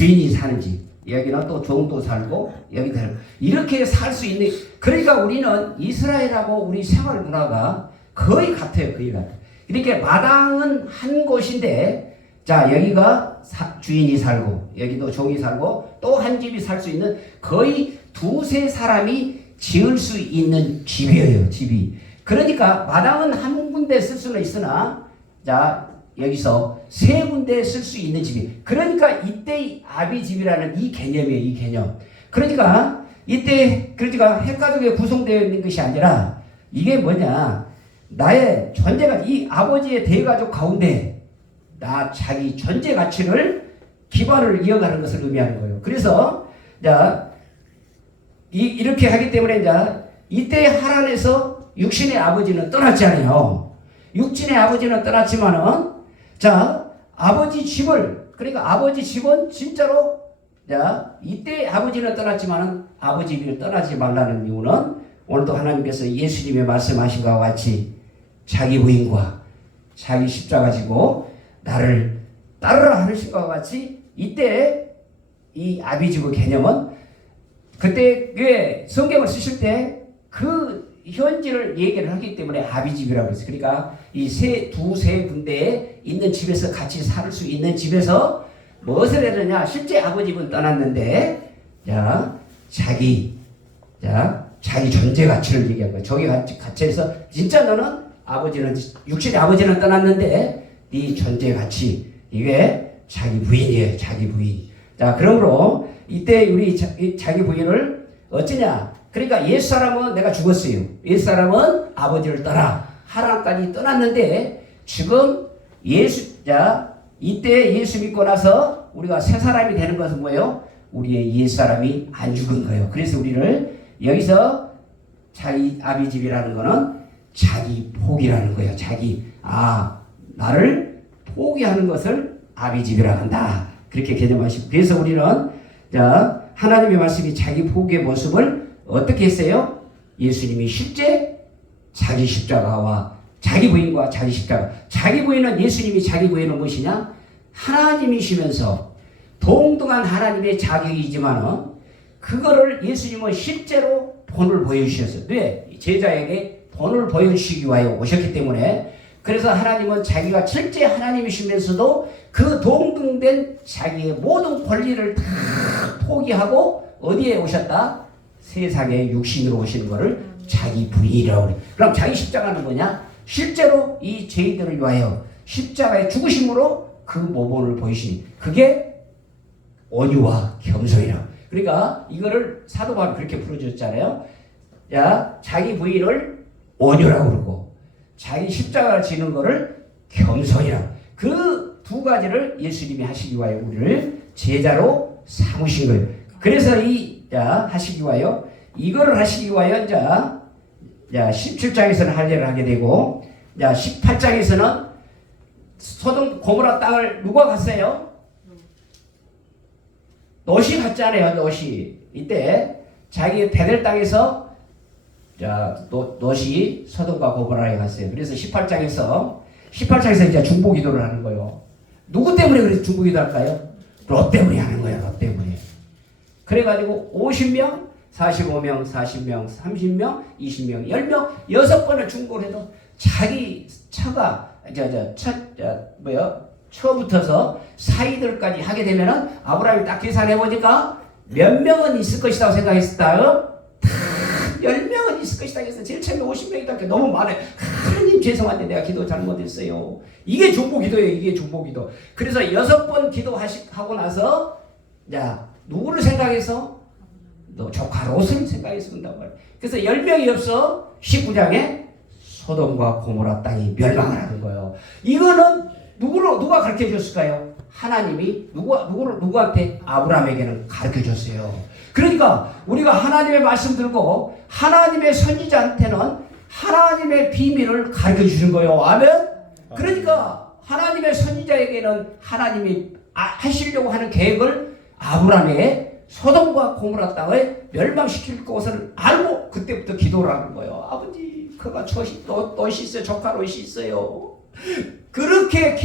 주인이 사는 집, 여기는 또 종도 살고 여기도 살고 이렇게 살 수 있는. 그러니까 우리는 이스라엘하고 우리 생활 문화가 거의 같아요. 거의 같아요. 이렇게 마당은 한 곳인데 자 여기가 주인이 살고 여기도 종이 살고 또 한 집이 살 수 있는 거의 두세 사람이 지을 수 있는 집이에요. 집이. 그러니까 마당은 한 군데 쓸 수는 있으나 자 여기서 세 군데 쓸 수 있는 집이. 그러니까 이때 아비집이라는 이 개념이에요. 이 개념. 그러니까 이때 그러니까 핵가족에 구성되어 있는 것이 아니라 이게 뭐냐, 나의 존재가 이 아버지의 대가족 가운데 나 자기 존재 가치를 기반을 이어가는 것을 의미하는 거예요. 그래서 자 이렇게 하기 때문에 자 이때 하란에서 육신의 아버지는 떠났잖아요. 육신의 아버지는 떠났지만은 자 아버지 집을, 그러니까 아버지 집은 진짜로 자 이때 아버지는 떠났지만은 아버지 집을 떠나지 말라는 이유는 오늘도 하나님께서 예수님의 말씀하신 것과 같이 자기 부인과 자기 십자가 지고 나를 따르라 하신 것과 같이 이때 이 아비집의 개념은 그때 그 성경을 쓰실 때 그 현지를 얘기를 하기 때문에 아비집이라고 했어요. 그러니까 이 두세 군데에 있는 집에서 같이 살 수 있는 집에서 무엇을 해야 되냐, 실제 아버지 집은 떠났는데 자 자기 존재 가치를 얘기한 거예요. 저기 가치에서 진짜 너는 아버지는 육신의 아버지는 떠났는데 네 존재 가치 이게 자기 부인이에요. 자기 부인. 자 그러므로 이때 우리 자기 부인을 어쩌냐, 그러니까 옛사람은 내가 죽었어요. 옛사람은 아버지를 떠나 하란까지 떠났는데 지금 이때 예수 믿고 나서 우리가 새 사람이 되는 것은 뭐예요? 우리의 옛사람이 안 죽은 거예요. 그래서 우리를 여기서 자기 아비집이라는 거는 자기 포기라는 거예요. 나를 포기하는 것을 아비집이라고 한다. 그렇게 개념하시고, 그래서 우리는 자 하나님의 말씀이 자기 포기의 모습을 어떻게 했어요? 예수님이 실제 자기 십자가와 자기 부인과 자기 십자가. 자기 부인은 예수님이 자기 부인은 무엇이냐? 하나님이시면서 동등한 하나님의 자격이지만은 그거를 예수님은 실제로 본을 보여주셨어요. 왜? 제자에게 본을 보여주시기 위하여 오셨기 때문에. 그래서 하나님은 자기가 실제 하나님이시면서도 그 동등된 자기의 모든 권리를 다 포기하고 어디에 오셨다? 세상에 육신으로 오시는 것을 자기 부인이라고 그래요. 그럼 자기 십자가는 뭐냐? 실제로 이 죄인들을 위하여 십자가의 죽으심으로 그 모본을 보이시니 그게 온유와 겸손이라. 그러니까 이거를 사도 바울이 그렇게 풀어줬잖아요. 자기 부인을 온유라고 그러고 자기 십자가를 지는 거를 겸손이라. 그 두 가지를 예수님이 하시기 위하여 우리를 제자로 삼으신 거예요. 그래서 하시기 위하여 이거를 하시기 위하여 17장에서는 할례를 하게 되고 18장에서는 소돔 고모라 땅을 누가 갔어요? 롯이 갔잖아요. 롯이 이때 자기 베델 땅에서 롯이 소돔과 고모라에 갔어요. 그래서 18장에서 이제 중보기도를 하는 거예요. 누구 때문에 그래서 중보기도 할까요? 롯 때문에 하는 거예요. 롯 때문에. 그래가지고 50명, 45명, 40명, 30명, 20명, 10명, 6번을 중보를 해도 자기 처가 처부터서 사이들까지 하게 되면은 아브라함이 딱 계산해 보니까 몇 명은 있을 것이라고 생각했을까요? 다 10명은 있을 것이다 해서 제일 처음에 50명이다. 너무 많아요. 하나님 죄송한데 내가 기도 잘못했어요. 이게 중보기도예요. 이게 중보기도. 그래서 6번 기도하고 나서 누구를 생각해서? 너 조카 롯을 생각해서 그런다고 말해요. 그래서 10명이 없어 19장에 소돔과 고모라 땅이 멸망을 하는 거예요. 이거는 누가 가르쳐 줬을까요? 하나님이 누구한테? 아브라함에게는 가르쳐 줬어요. 그러니까 우리가 하나님의 말씀 들고 하나님의 선지자한테는 하나님의 비밀을 가르쳐 주신 거예요. 아멘? 그러니까 하나님의 선지자에게는 하나님이 하시려고 하는 계획을 아브라함의 소돔과 고모라 땅을 멸망시킬 것을 알고 그때부터 기도를 하는 거예요. 아버지, 그가 롯이 있어요. 조카 롯이 있어요. 그렇게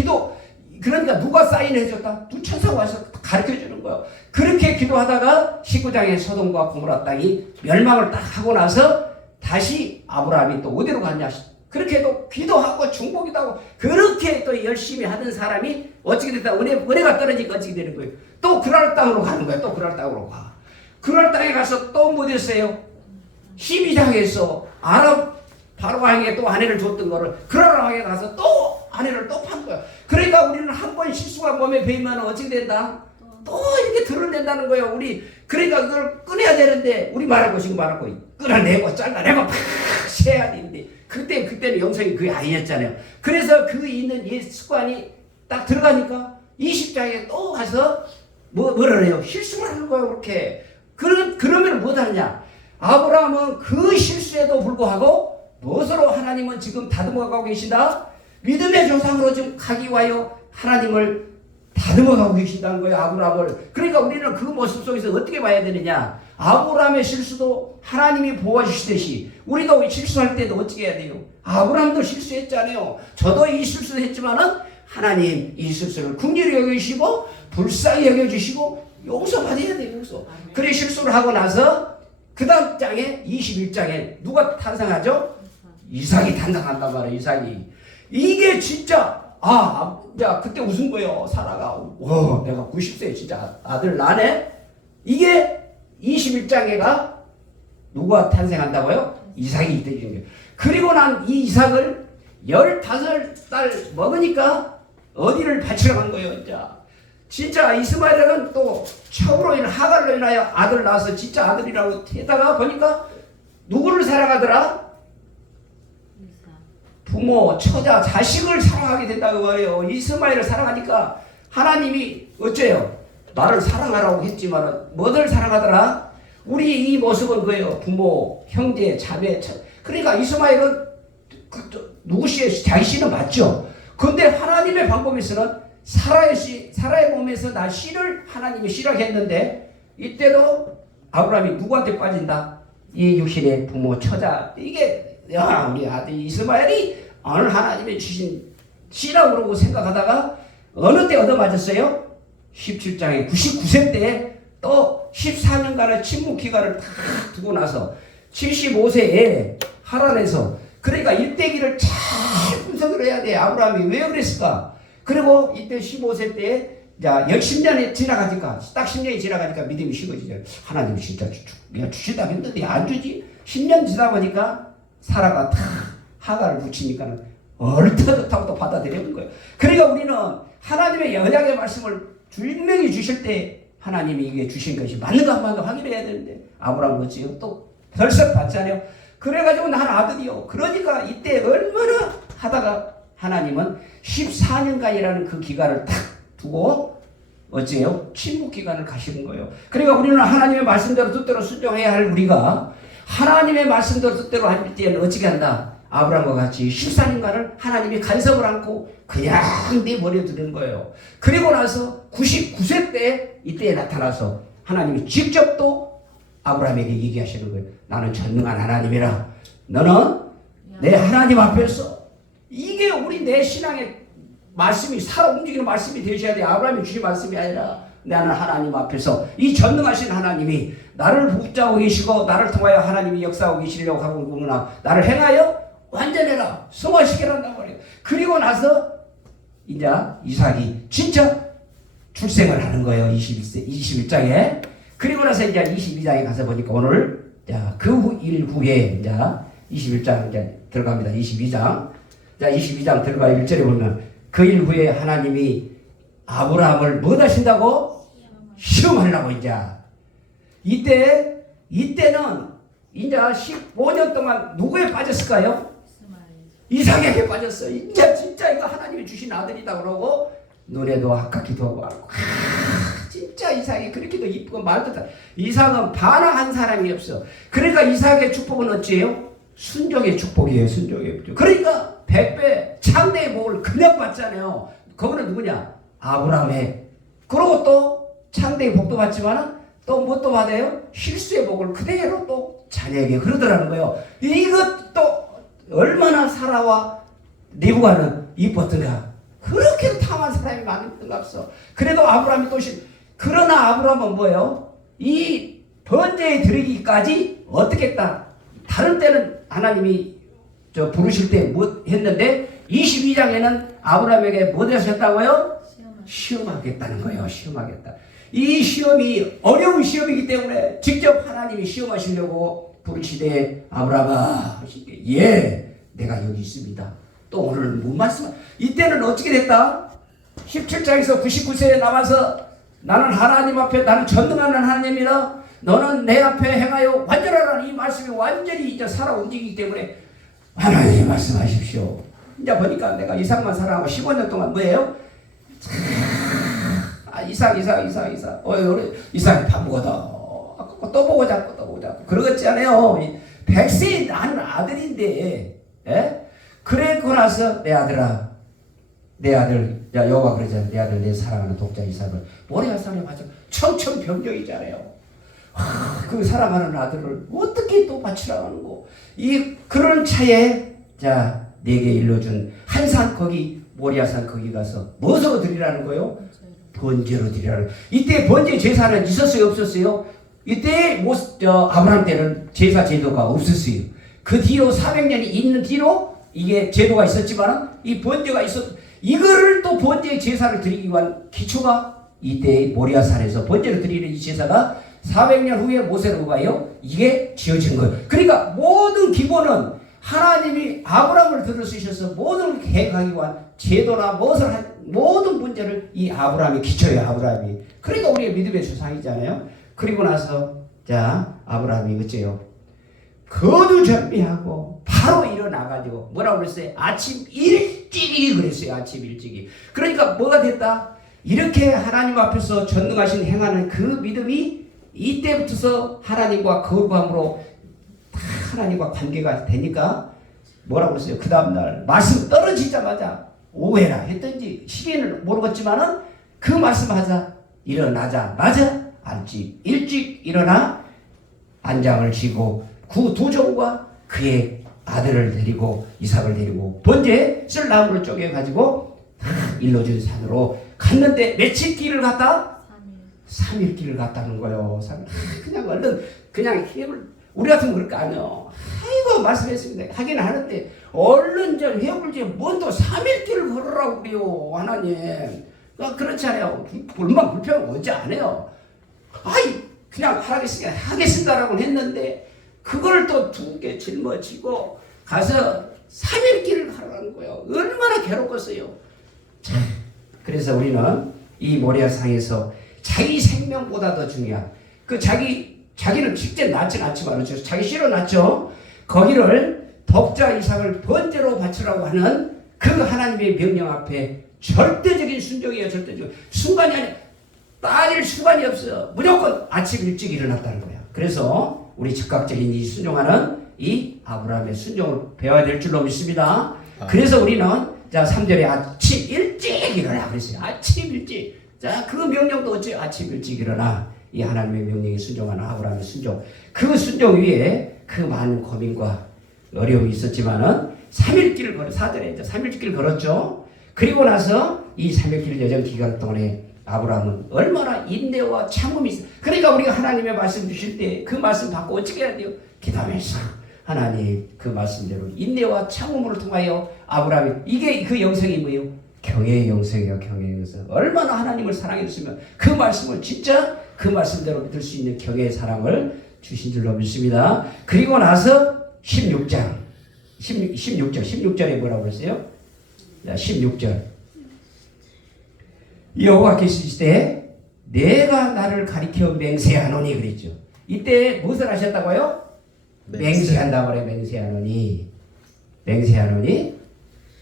그러니까 누가 사인해줬다? 두 천사가 와서 가르쳐주는 거예요. 그렇게 기도하다가 19장에 소돔과 고모라 땅이 멸망을 딱 하고 나서 다시 아브라함이 또 어디로 갔냐? 그렇게 또 기도하고 중보기도 하고 그렇게 또 열심히 하던 사람이 어떻게 됐다? 은혜가 떨어지니까 어떻게 되는 거예요? 또 그랄 땅으로 가는 거예요. 또 그랄 땅으로 가. 그랄 땅에 가서 또 뭐 됐어요? 12장에서 아랍 바로 왕에게 또 아내를 줬던 거를 그랄 왕에 가서 또 아내를 또 판 거야. 그러니까 우리는 한 번 실수가 몸에 배이면 어떻게 된다? 또 이렇게 드러낸다는 거예요. 우리 그러니까 그걸 꺼내야 되는데 우리 말할 것이고 말할 거 끌어내고 잘라내고 팍 세야 되는데 그때는 영성이 그게 아니었잖아요. 그래서 그 있는 이 습관이 딱 들어가니까 20장에 또 가서 뭐라 해요? 실수를 하는 거예요. 그렇게 그러면 뭐 하느냐? 아브라함은 그 실수에도 불구하고 무엇으로 하나님은 지금 다듬어가고 계신다? 믿음의 조상으로 지금 가기 위하여 하나님을 다듬어가고 계신다는 거예요. 아브라함을. 그러니까 우리는 그 모습 속에서 어떻게 봐야 되느냐? 아브라함의 실수도 하나님이 보아주시듯이 우리도 실수할 때도 어떻게 해야 돼요? 아브라함도 실수했잖아요. 저도 이 실수를 했지만은 하나님 이 실수를 긍휼히 여겨주시고 불쌍히 여겨주시고 용서받아야 돼요. 용서. 그래 실수를 하고 나서 그 다음 장에 21장에 누가 탄생하죠? 이삭이 탄생한단 말이에요. 이삭이. 이게 진짜 야 그때 웃은 거예요. 사라가 내가 90세 진짜 아들 낳네. 이게 21장에가 누가 탄생한다고요? 이삭이 되는 거예요. 그리고 난 이 이삭을 15달 먹으니까 어디를 바치러 간 거예요. 진짜 이스마엘은 또 처우로 인한 하갈로 인하여 아들 낳아서 진짜 아들이라고 해다가 보니까 누구를 사랑하더라? 부모, 처자, 자식을 사랑하게 된다고 말해요. 이스마엘을 사랑하니까 하나님이 어째요? 나를 사랑하라고 했지만 뭐를 사랑하더라? 우리 이 모습은 그예요. 부모, 형제, 자매. 그러니까 이스마엘은 누구시의 자기씨는 맞죠. 그런데 하나님의 방법에서는 사라의 몸에서 나 씨를 하나님이 씨라고 했는데 이때도 아브라함이 누구한테 빠진다? 이 육신의 부모, 처자. 이게 우리 아들 이스마엘이 오늘 하나님이 주신 씨라고 그러고 생각하다가 어느 때 얻어맞았어요? 17장에 99세 때 또 14년간의 침묵 기간을 다 두고 나서 75세에 하란에서 그러니까 일대기를 잘 분석을 해야 돼. 아브라함이 왜 그랬을까? 그리고 이때 15세 때 자, 10년이 지나가니까 딱 10년이 지나가니까 믿음이 식어지죠. 하나님 진짜 내가 주신다고 했는데 안 주지? 10년 지나 보니까 사라가 탁 하갈을 붙이니까 얼터듯하고 또 받아들이는 거예요. 그러니까 우리는 하나님의 언약의 말씀을 분명히 주실 때 하나님이 이게 주신 것이 맞는가 안 맞는가 확인해야 되는데 아브라함 그렇지요. 또 덜썩 받잖아요. 그래가지고 나는 아들이요. 그러니까 이때 얼마나 하다가 하나님은 14년간이라는 그 기간을 딱 두고 어째요? 침묵 기간을 가시는 거예요. 그러니까 우리는 하나님의 말씀대로 뜻대로 순종해야 할 우리가 하나님의 말씀대로 뜻대로 할 때는 어떻게 한다? 아브라함과 같이 14년간을 하나님이 간섭을 않고 그냥 내 머리에 두는 거예요. 그리고 나서 99세 때 이때에 나타나서 하나님이 직접 또 아브라함에게 얘기하시는 거예요. 나는 전능한 하나님이라. 너는 내 하나님 앞에서 이게 우리 내 신앙의 말씀이 살아 움직이는 말씀이 되셔야 돼. 아브라함이 주신 말씀이 아니라 나는 하나님 앞에서 이 전능하신 하나님이 나를 붙잡고 계시고 나를 통하여 하나님이 역사하고 계시려고 하고 있구나. 나를 행하여 완전해라. 성화시켜란단 말이에요. 그리고 나서 이제 이삭이 진짜 출생을 하는 거예요. 21장에. 그리고 나서 이제 22장에 가서 보니까 오늘 그 일 후에 이제 21장 이제 들어갑니다. 22장. 자, 22장 들어가 1절에 보면 그 일 후에 하나님이 아브라함을 뭐 하신다고? 시험하려고 이때는 이제 15년 동안 누구에 빠졌을까요? 이삭에게 빠졌어. 이제 진짜 이거 하나님이 주신 아들이다 그러고 눈에도 아깝기도 하고 진짜 이삭이 그렇게도 이쁘고 말도 다 이삭은 반항한 사람이 없어. 그러니까 이삭의 축복은 어찌예요? 순종의 축복이에요. 순종의 축복. 그러니까 100배 창대의 복을 그냥 받잖아요. 그거는 누구냐? 아브라함의. 그리고 또 창대의 복도 받지만은 또 뭣도 받아요? 실수의 복을 그대로 또 자녀에게 그러더라는 거예요. 이것도 얼마나 사라와 리브가는 이뻤던가. 그렇게 탐한 사람이 많은가 없어. 그래도 아브라함이 그러나 아브라함은 뭐예요? 이 번제에 드리기까지 어떻게 했다? 다른 때는 하나님이 부르실 때 뭐 했는데 22장에는 아브라함에게 뭐 되셨다고요? 시험하겠다는 거예요. 시험하겠다. 이 시험이 어려운 시험이기 때문에 직접 하나님이 시험하시려고 부르시되 아브라함아 예 내가 여기 있습니다. 또 오늘 못 말씀. 이때는 어떻게 됐다? 17장에서 99세에 남아서 나는 하나님 앞에 나는 전능하는 하나님이다. 너는 내 앞에 행하여 완전하라는 이 말씀이 완전히 이제 살아 움직이기 때문에 하나님 말씀하십시오. 이제 보니까 내가 이삭만 사랑하고 15년 동안 뭐예요? 이삭. 이삭이 바보거든. 또 보고 자꾸. 그러겠지 않아요? 100세 난 아들인데, 예? 그래고 나서 내 아들, 여호와 그러잖아. 내 아들, 내 사랑하는 독자 이삭을 모리아산에 바쳐 청천벽력이잖아요. 그 사랑하는 아들을 어떻게 또 바치라고 하는 거. 그런 차에, 자, 내게 일러준 한산 거기, 모리아산 거기 가서 무엇으로 드리라는 거요? 번제로 드리라는. 이때 번제 제사는 있었어요? 없었어요? 이때 아브라함 때는 제사 제도가 없었어요. 그 뒤로 400년이 있는 뒤로 이게 제도가 있었지만 이 번제가 이거를 또 번제 제사를 드리기 위한 기초가 이때 모리아산에서 번제를 드리는 이 제사가 400년 후에 모세로 가요. 이게 지어진 거예요. 그러니까 모든 기본은 하나님이 아브라함을 들으셔서 모든 계획하기 위한 제도나 모든 문제를 이 아브라함이 기초예요. 아브라함이. 그러니까 우리의 믿음의 주상이잖아요. 그리고 나서 자 아브라함이 어째요? 거두 준비하고 바로 일어나가지고 뭐라고 그랬어요? 아침 일찍이 그랬어요. 아침 일찍이. 그러니까 뭐가 됐다? 이렇게 하나님 앞에서 전능하신 행하는 그 믿음이 이때부터서 하나님과 거룩함으로 하나님과 관계가 되니까 뭐라고 그랬어요? 그 다음날 말씀 떨어지자마자 오해라 했던지 시기는 모르겠지만은 그 말씀하자 일어나자마자 일찍 일어나 안장을 지고 그 두 종과 그의 아들을 데리고 이삭을 데리고 번제에 쓸 나무를 쪼개 가지고 일러준 산으로 갔는데 며칠 길을 갔다? 3일 길을 갔다는 거예요. 그냥 얼른 그냥 힘을 우리 같으면 그럴 거 아니에요. 아이고 말씀했습니다. 하긴 하는데 얼른 좀 해볼지 뭔 또 3일 길을 걸으라고 그래요. 하나님. 그렇지 않아요. 얼마나 불평을 어찌 안 해요. 그냥 하겠습니다라고 했는데 그걸 또 2개 짊어지고 가서 3일 길을 가라는 거예요. 얼마나 괴롭겠어요. 그래서 우리는 이 모리아산에서 자기 생명보다 더 중요한 자기는 실제 낳지 않지만 자기 씨로 낳죠. 거기를 독자 이삭을 번제로 바치라고 하는 그 하나님의 명령 앞에 절대적인 순종이에요. 절대적인 순간이 아니라 따질 수간이 없어요. 무조건 아침 일찍 일어났다는 거야. 그래서 우리 즉각적인 이 순종하는 이 아브라함의 순종을 배워야 될 줄로 믿습니다. 그래서 우리는 자 3절에 아침 일찍 일어나 그랬어요. 아침 일찍. 자 그 명령도 어째 아침 일찍 일어나. 이 하나님의 명령에 순종하는 아브라함의 순종. 그 순종 위에 그 많은 고민과 어려움이 있었지만은 3일길을 4절에 이제 3일길 걸었죠. 그리고 나서 이 3일길 여정 기간 동안에 아브라함은 얼마나 인내와 참음이 있어. 그러니까 우리가 하나님의 말씀 주실 때 그 말씀 받고 어떻게 해야 돼요? 기도하면서 하나님 그 말씀대로 인내와 참음으로 통하여 아브라함이 이게 그 영성이 뭐예요? 경외의 영성이에요. 경외의 영성. 얼마나 하나님을 사랑했으면 그 말씀을 진짜 그 말씀대로 믿을 수 있는 경외의 사랑을 주신 줄로 믿습니다. 그리고 나서 16절에 뭐라고 그랬어요? 16절. 여호와께서 이르시되 내가 나를 가리켜 맹세하노니 그랬죠. 이때 무엇을 하셨다고요? 맹세한다고 그래. 맹세하노니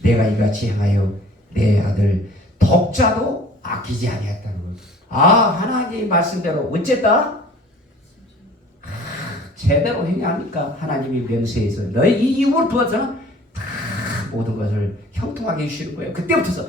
내가 이같이 행하여 내 아들 독자도 아끼지 아니했다는 거예요. 하나님 말씀대로 어쨌다? 제대로 행하니까 하나님이 맹세해서 너희 이 이유를 두어서는 다 모든 것을 형통하게 해주시는 거예요. 그때부터서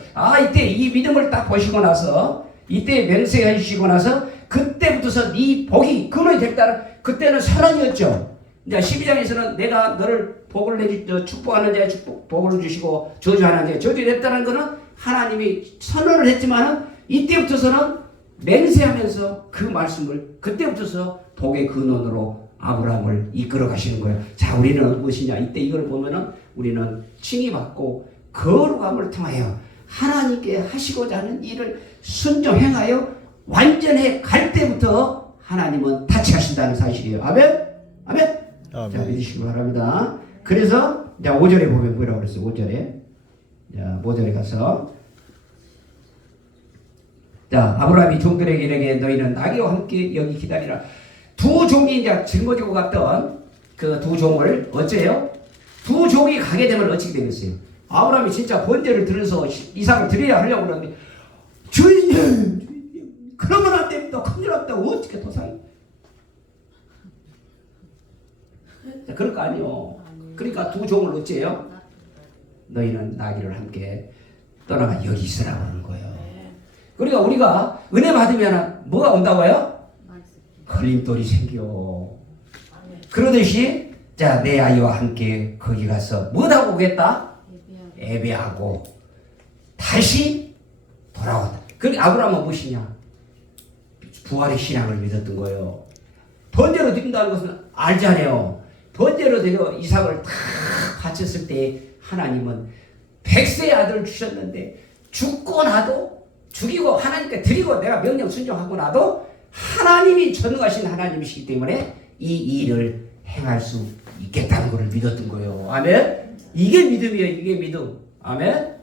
이때 이 믿음을 딱 보시고 나서 이때 맹세해 주시고 나서 그때부터서 네 복이 근원이 됐다는 그때는 선언이었죠. 이제 12장에서는 내가 너를 복을 축복하는 자에 복을 주시고 저주하는 자에 저주됐다는 것은 하나님이 선언을 했지만은 이때부터서는 맹세하면서 그 말씀을 그때부터서 복의 근원으로 아브라함을 이끌어 가시는 거예요. 자, 우리는 무엇이냐? 이때 이걸 보면은 우리는 칭의받고 거룩함을 통하여 하나님께 하시고자 하는 일을 순종 행하여 완전해 갈 때부터 하나님은 타치하신다는 사실이에요. 아멘? 아멘? 아멘. 자, 믿으시기 바랍니다. 그래서 자, 5절에 보면 뭐라고 그랬어요? 5절에. 자, 5절에 가서 자, 아브라함이 종들에게 이르되 너희는 나귀와 함께 여기 기다리라. 두 종이 이제 짊어지고 갔던 그 두 종을 어째요? 두 종이 가게 되면 어찌게 되겠어요? 아브라함이 진짜 번제를 들어서 이삭을 드려야 하려고 그러는데 주인님 그러면 안 됩니다. 큰일 났다. 어떻게 도상이? 자, 그럴 거 아니요. 그러니까 두 종을 어째요? 너희는 나귀를 함께 떠나가 여기 있으라 그러는 거예요. 그러니까 우리가 은혜 받으면 뭐가 온다고요? 걸림돌이 생겨. 그러듯이 자, 내 아이와 함께 거기 가서 뭐하고 오겠다? 예배하고 다시 돌아온다. 그러니까 아브라함은 무엇이냐? 부활의 신앙을 믿었던 거예요. 번제로 드린다는 것은 알잖아요. 번제로 드려 이삭을 다 바쳤을 때 하나님은 100세의 아들을 주셨는데 죽고 나도 죽이고 하나님께 드리고 내가 명령 순종하고 나도 하나님이 전능하신 하나님이시기 때문에 이 일을 행할 수 있겠다는 것을 믿었던 거예요. 아멘? 이게 믿음이에요. 이게 믿음. 아멘?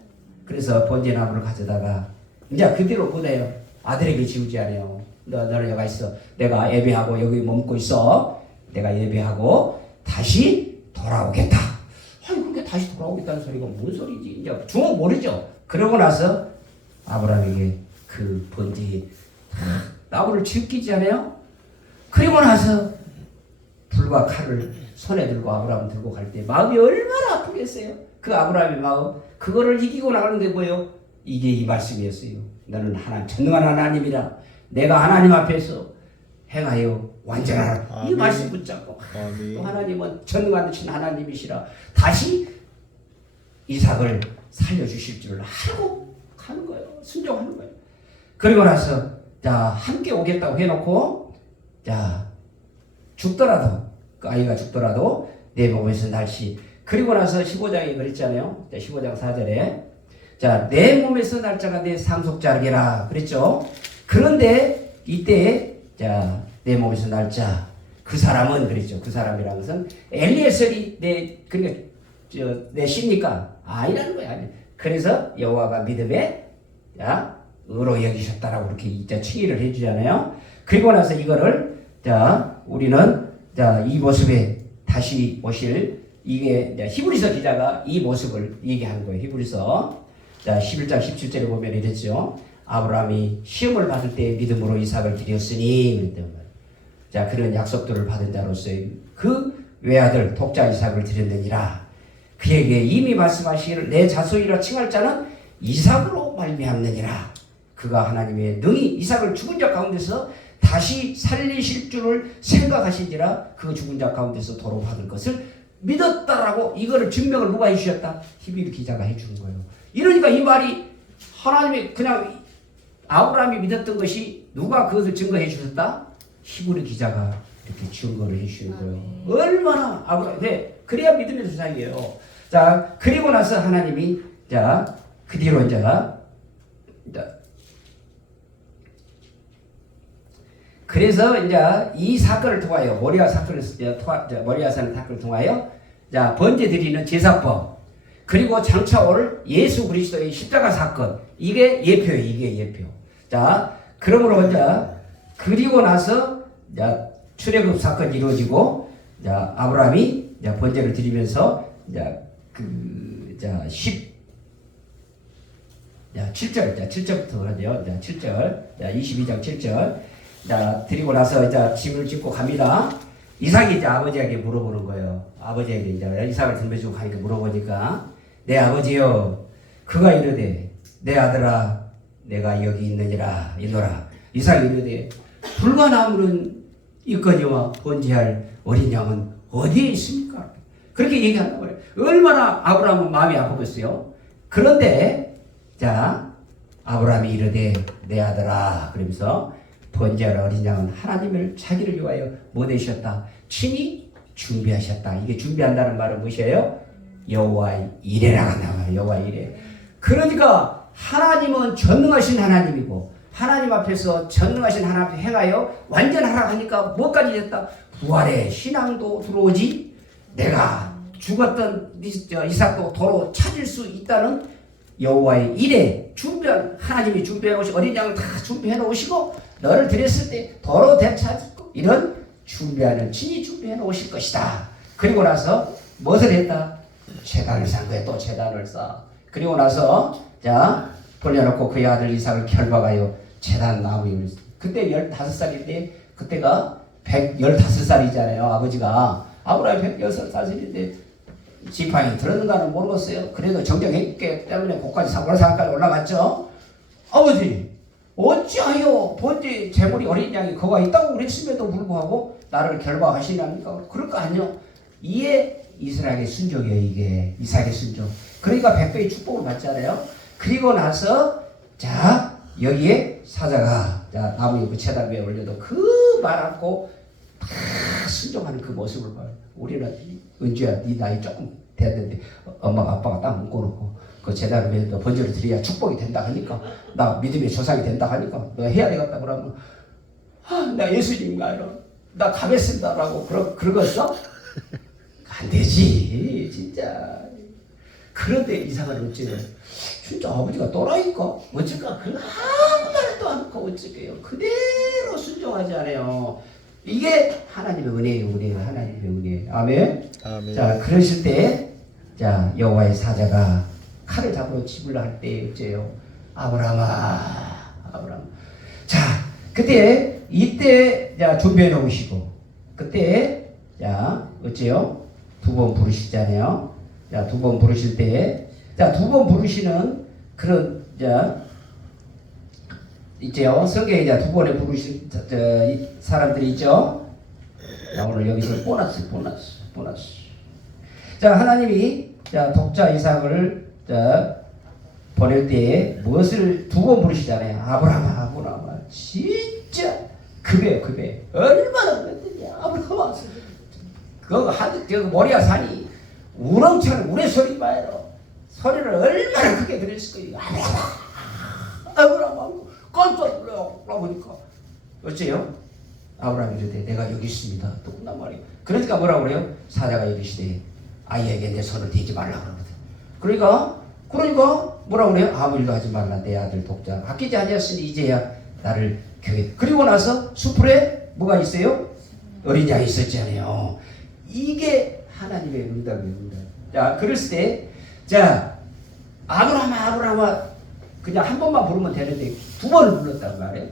그래서 번제나무를 가져다가 이제 그대로 보내요. 아들에게 지우지 않아요. 너는 여기 있어. 내가 예배하고 여기 머물고 있어. 내가 예배하고 다시 돌아오겠다. 아니 그게 다시 돌아오겠다는 소리가 뭔 소리지? 이제 중국 모르죠. 그러고 나서 아브라함에게 그 번제에 나무를 지키지 않아요? 그리고 나서 불과 칼을 손에 들고 아브라함 들고 갈 때 마음이 얼마나 아프겠어요? 그 아브라함의 마음 그거를 이기고 나가는 게 뭐예요? 이게 이 말씀이었어요. 너는 하나님 전능한 하나님이라 내가 하나님 앞에서 행하여 완전하라. 이 말씀 붙잡고 또 하나님은 전능하신 하나님이시라 다시 이삭을 살려주실 줄을 알고 가는 거예요. 순종하는 거예요. 그리고 나서 자 함께 오겠다고 해놓고 자 죽더라도 그 아이가 죽더라도 내 몸에서 날씨 그리고 나서 15장에 그랬잖아요. 자, 15장 4절에 자 내 몸에서 날짜가 내 상속자르게라 그랬죠. 그런데 이때 자 내 몸에서 날짜 그 사람은 그랬죠. 그 사람이라는 것은 엘리에셀이 그러니까 내 씨니까 아이라는 거야. 그래서 여호와가 믿음에 자 의로 여기셨다라고 이렇게 이제 칭의를 해주잖아요. 그리고 나서 이거를 자 우리는 자 이 모습에 다시 오실 이게 이제 히브리서 기자가 이 모습을 얘기하는 거예요. 히브리서 자 11장 17절에 보면 이랬죠. 아브라함이 시험을 받을 때 믿음으로 이삭을 드렸으니 그랬단 말이에요. 자 그런 약속들을 받은 자로서의 그 외아들 독자 이삭을 드렸느니라. 그에게 이미 말씀하시기를 내 자손이라 칭할 자는 이삭으로 말미암느니라. 그가 하나님의 능히 이삭을 죽은 자 가운데서 다시 살리실 줄을 생각하신지라 그 죽은 자 가운데서 도로 받을 것을 믿었다라고 이거를 증명을 누가 해주셨다? 히브리 기자가 해주는 거예요. 이러니까 이 말이 하나님이 그냥 아브라함이 믿었던 것이 누가 그것을 증거해 주셨다? 히브리 기자가 이렇게 증거를 해주시는 거예요. 얼마나 아브라함 그래야 믿음의 조상이에요. 자 그리고 나서 하나님이 자 그 뒤로 이제 그래서 이제 이 사건을 통하여 모리아 사건을 통하여 자 번제 드리는 제사법 그리고 장차 올 예수 그리스도의 십자가 사건 이게 예표예요. 이게 예표. 자 그러므로 이제 그리고 나서 자 출애굽 사건이 이루어지고 자 아브라함이 자 번제를 드리면서 자 7절, 자 7절부터 하죠. 자 7절, 자 22장 7절. 자 드리고 나서 이제 짐을 짓고 갑니다. 이삭이 이제 아버지에게 물어보는 거예요. 아버지에게 이제 이삭을 들매주고 가니까 물어보니까 내 아버지여, 그가 이르되 내 아들아, 내가 여기 있느니라 있노라. 이삭이 이르되 불과 나무는 있거니와 번제할 어린 양은 어디에 있습니까? 그렇게 얘기한단 말이에요. 얼마나 아브라함은 마음이 아프겠어요. 그런데 자, 아브라함이 이르되 내 아들아, 그러면서 번제하라 어린 양은 하나님을 자기를 위하여 뭐 되셨다? 친히 준비하셨다. 이게 준비한다는 말은 무엇이에요? 여호와의 이레라가 나와요. 여호와의 이레. 그러니까 하나님은 전능하신 하나님이고 하나님 앞에서 전능하신 하나님 앞에 행하여 완전하라 하니까 뭐까지 됐다? 부활의 신앙도 들어오지, 내가 죽었던 이삭도 도로 찾을 수 있다는 여호와의 이레, 준비한 하나님이 준비해 놓으시고 어린 양을 다 준비해 놓으시고 너를 드렸을 때 도로 되찾고 이런 준비하는 친히 준비해 놓으실 것이다. 그리고 나서 무엇을 했다? 제단을 산 거야. 또 제단을 쌓아. 그리고 나서 자 벌려놓고 그의 아들 이삭을 결박하여 제단 나무에 그때 15살일 때 그때가 115살이잖아요. 아버지가 아브라함이 106살인데 지팡이 들었는가는 모르겠어요. 그래도 정정했기 때문에 거기까지 사고라산까지 올라갔죠. 아버지 어찌하여 번제 재물이 어린 양이 거가 있다고 그랬음에도 불구하고 나를 결박하시냐니까. 그럴 거 아니요. 이에 이스라엘의 순종이에요. 이게 이삭의 순종. 그러니까 100배의 축복을 받잖아요. 그리고 나서 자 여기에 사자가 자 나무 옆에 제단 위에 올려도 그 말 않고 다 순종하는 그 모습을 봐요. 우리는 은주야 네 나이 조금 됐는데 엄마가 아빠가 딱 묶어놓고 그 제단 위에 번제를 드려야 축복이 된다 하니까 나 믿음의 조상이 된다 하니까 너 해야 되겠다 그러면 나 예수님이 아니라 나 가겠습니다라고 그러겠어? 안 되지 진짜. 그런데 이삭은 어째요? 진짜 아버지가 또라이니까 어쩔까? 그 아무 말도 않고 어쩔게요? 그대로 순종하지 않아요. 이게 하나님의 은혜예요. 은혜예요. 하나님의 은혜. 아멘. 아멘. 자 그러실 때 자 여호와의 사자가 칼을 잡으러 집을 할 때 어째요? 아브라함아, 아브라함. 자 그때 이때 자 준비해 놓으시고 그때 자 어째요? 2번 부르시잖아요. 자, 2번 부르실 때, 자, 2번 부르시는 그런, 자, 있죠. 성경에 자, 2번에 부르신 사람들이 있죠. 자, 오늘 여기서 보너스. 자, 하나님이, 자, 독자 이삭을, 자, 보낼 때 무엇을 2번 부르시잖아요. 아브라함아. 진짜, 급해. 얼마나 그랬더니, 아브라함아. 그 모리아 산이 우렁차는 우리 소리 봐요. 소리를 얼마나 크게 들었을 거예요. 아브라함 깜짝 놀라보니까 어째요? 아브라함이 이르되 내가 여기 있습니다. 또 끝난 말이에요. 그러니까 뭐라고 그래요? 사자가 이르시되 아이에게 내 손을 대지 말라 그러거든. 그러니까 뭐라고 그래요? 아무 일도 하지 말라. 내 아들 독자 아끼지 아니었으니 이제야 나를 교회. 그리고 나서 수풀에 뭐가 있어요? 어린 양이 있었잖아요. 이게 하나님의 응답입니다. 자, 그랬을 때, 자, 아브라함아, 그냥 한 번만 부르면 되는데 2번을 불렀단 말이에요.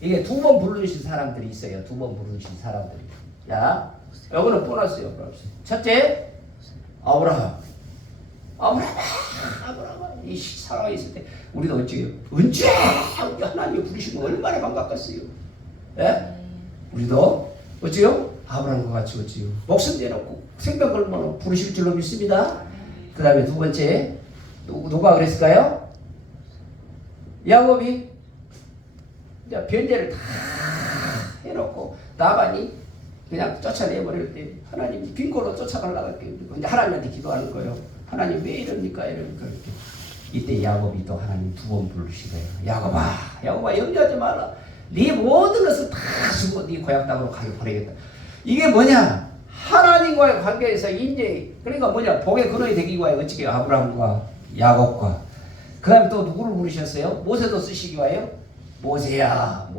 이게 2번 부르신 사람들이 있어요. 2번 부르신 사람들이. 자, 여기는 보너스요. 첫째, 아브라함. 이 살아 있을 때 우리도 어찌요? 언제 하나님 부르시면 얼마나 반갑겠어요. 예? 우리도 어찌요? 아브라함과 같이 어찌요? 목숨 내놓고 생명 걸면 부르실 줄로 믿습니다. 그 다음에 2번째 누가 그랬을까요? 야곱이 변제를 다 해놓고 나반이 그냥 쫓아내버릴 때 하나님 빈고로 쫓아가려고 할게요. 근데 하나님한테 기도하는 거예요. 하나님 왜 이럽니까? 이러니까 이렇게. 이때 야곱이 또 하나님 2번 부르시고요. 야곱아 염려하지 마라. 네 모든 것을 다 주고 네 고향 땅으로 보내겠다. 이게 뭐냐? 하나님과의 관계에서 인제 그러니까 뭐냐? 복의 근원이 되기 위하여 어찌게 아브라함과 야곱과 그 다음에 또 누구를 부르셨어요? 모세도 쓰시기 위하여 모세야.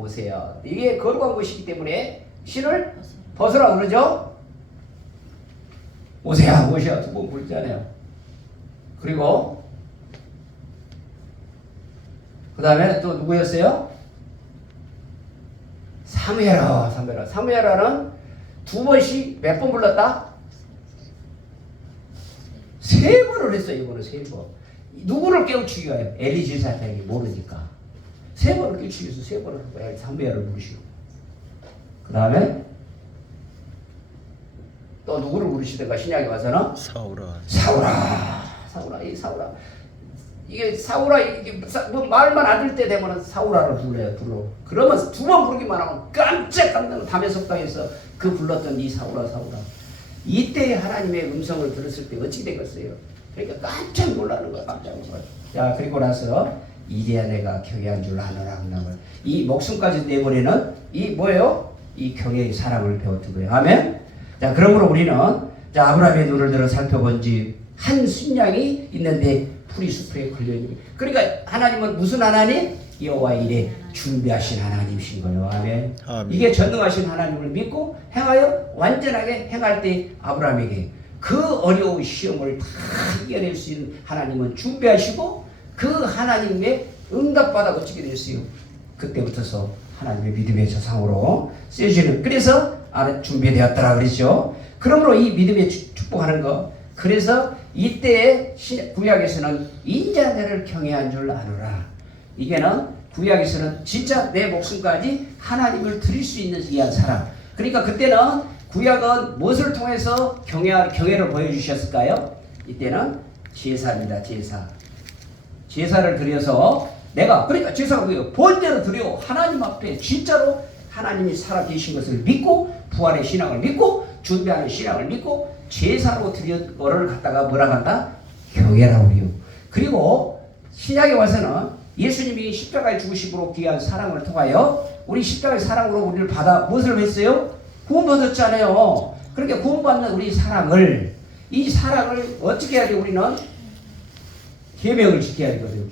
이게 거룩한 것이기 때문에 신을 벗으라 그러죠? 모세야 2번 부르잖아요. 그리고 그 다음에 또 누구였어요? 사무엘아는 2번씩 몇 번 불렀다? 3번을 했어요. 이거는 3번. 누구를 깨우치기 위하여? 엘리사장이 모르니까 3번을 깨우치기 위해서 3번을 하고 사무엘을 부르시고 그 다음에 또 누구를 부르시든가 신약에 와서는 사울아. 이게 사우라 이게 뭐 말만 안 들 때 되면은 사우라를 불러. 그러면 두 번 부르기만 하면 깜짝 담의 속당에서 그 불렀던 이 사우라. 이때 하나님의 음성을 들었을 때 어찌 되겠어요? 그러니까 깜짝 놀라는 거야. 깜짝 놀라. 자, 그리고 나서 이제야 내가 경외한 줄 아노라. 이 목숨까지 내버리는 이 뭐예요? 이 경외의 사랑을 배웠던 거예요. 아멘. 자, 그러므로 우리는 자 아브라함의 눈을 들어 살펴본지 한 순양이 있는데 풀이 숲에 걸려 있는. 그러니까 하나님은 무슨 하나님? 여호와 이레 준비하신 하나님이신 거예요. 아멘. 이게 전능하신 하나님을 믿고 행하여 완전하게 행할 때 아브라함에게 그 어려운 시험을 다 이겨낼 수 있는 하나님은 준비하시고 그 하나님의 응답받아 어찌게 됐어요? 그때부터서 하나님의 믿음의 조상으로 쓰여지는. 그래서 준비되었더라 그랬죠. 그러므로 이 믿음의 축복하는 거. 그래서 이때의 구약에서는 인자 너를 경외한 줄 아노라. 이게는 구약에서는 진짜 내 목숨까지 하나님을 드릴 수 있는 귀한 사람. 그러니까 그때는 구약은 무엇을 통해서 경외를 보여주셨을까요? 이때는 제사입니다. 제사를 드려서 그러니까 제사가 뭐예요? 본전을 드려 하나님 앞에 진짜로 하나님이 살아계신 것을 믿고 부활의 신앙을 믿고 준비하는 신앙을 믿고 제사로 드린 거를 갖다가 뭐라 한다? 경외라고 해요. 그리고 신약에 와서는 예수님이 십자가에 죽으심으로 귀한 사랑을 통하여 우리 십자가의 사랑으로 우리를 받아 무엇을 했어요? 구원받았잖아요. 그러니까 구원받는 우리 이 사랑을 어떻게 해야 돼? 우리는 계명을 지켜야 되거든요.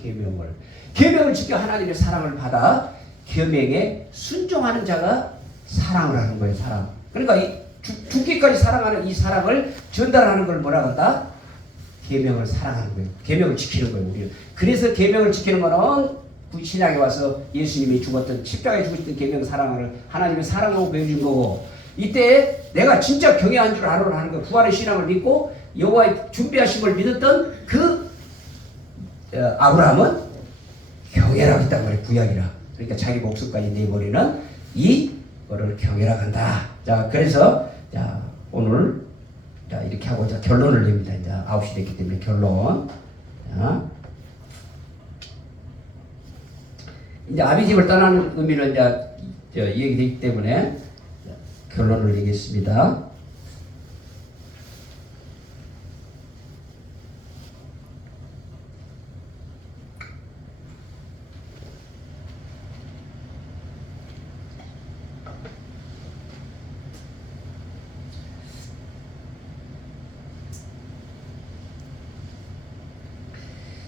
계명을 지켜 하나님의 사랑을 받아 계명에 순종하는 자가 사랑을 하는 거예요. 사랑. 그러니까 죽기까지 사랑하는 이 사랑을 전달하는 걸 뭐라고 한다? 계명을 사랑하는 거예요. 계명을 지키는 거예요. 우리는. 그래서 계명을 지키는 거는 신약에 와서 예수님이 죽었던 십자가에 죽으셨던 계명 사랑을 하나님의 사랑으로 보여준 거고, 이때 내가 진짜 경외한 줄 아노라 하는 거, 부활의 신앙을 믿고 여호와의 준비하심을 믿었던 그 아브라함은 경외라고 했단 말이에요. 구약이라. 그러니까 자기 목숨까지 내버리는 이거를 경외라고 한다. 자, 그래서 자 오늘 자 이렇게 하고 자 결론을 냅니다. 이제 9시 됐기 때문에 결론. 자, 이제 아비 집을 떠나는 의미는 이제 얘기되기 때문에 결론을 내겠습니다.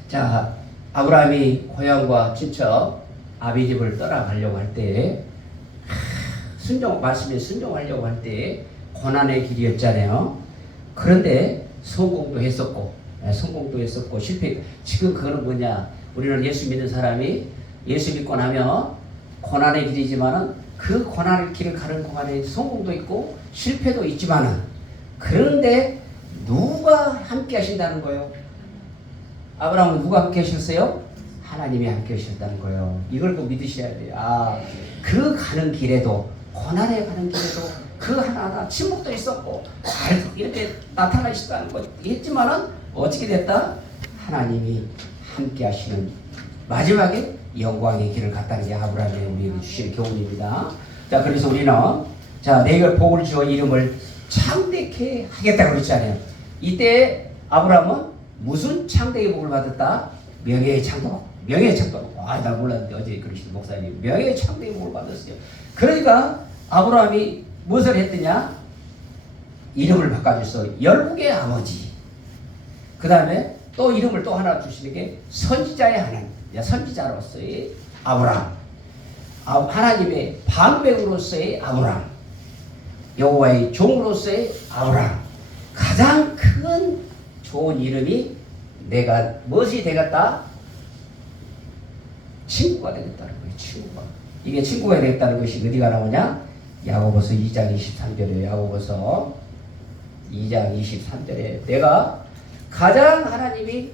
자, 아브라함이 고향과 친척 아비 집을 떠나가려고 할 때 말씀에 순종하려고 할 때 고난의 길이었잖아요. 그런데 성공도 했었고 실패. 지금 그거는 뭐냐? 우리는 예수 믿는 사람이 예수 믿고 나면 고난의 길이지만은 그 고난의 길을 가는 동안에 성공도 있고 실패도 있지만은, 그런데 누가 함께 하신다는 거예요? 아브라함은 누가 함께 하셨어요? 하나님이 함께 하셨다는 거예요. 이걸 꼭 믿으셔야 돼요. 그 가는 길에도, 고난에 가는 길에도 그 하나하나 침묵도 있었고 이렇게 나타나시다는 거 했지만은 어떻게 됐다? 하나님이 함께 하시는 마지막에 영광의 길을 갔다는 게 아브라함이 우리에게 주신 교훈입니다. 자, 그래서 우리는 자 내가 복을 주어 이름을 창대케 하겠다고 그랬잖아요. 이때 아브라함은 무슨 창대의 복을 받았다? 명예의 창대복. 나 몰랐는데 어제 그러시는 목사님 명예의 창대의 복을 받았어요. 그러니까 아브라함이 무엇을 했더냐? 이름을 바꿔줘서 열국의 아버지. 그 다음에 또 이름을 또 하나 주시는 게 선지자의 하나님. 선지자로서의 아브라함. 하나님의 방백으로서의 아브라함. 여호와의 종으로서의 아브라함. 가장 큰 좋은 이름이 내가 무엇이 되겠다? 친구가 되겠다는 거예요. 친구가. 이게 친구가 되겠다는 것이 어디가 나오냐? 야고보서 2장 23절에 야고보서 2장 23절에 내가 가장 하나님이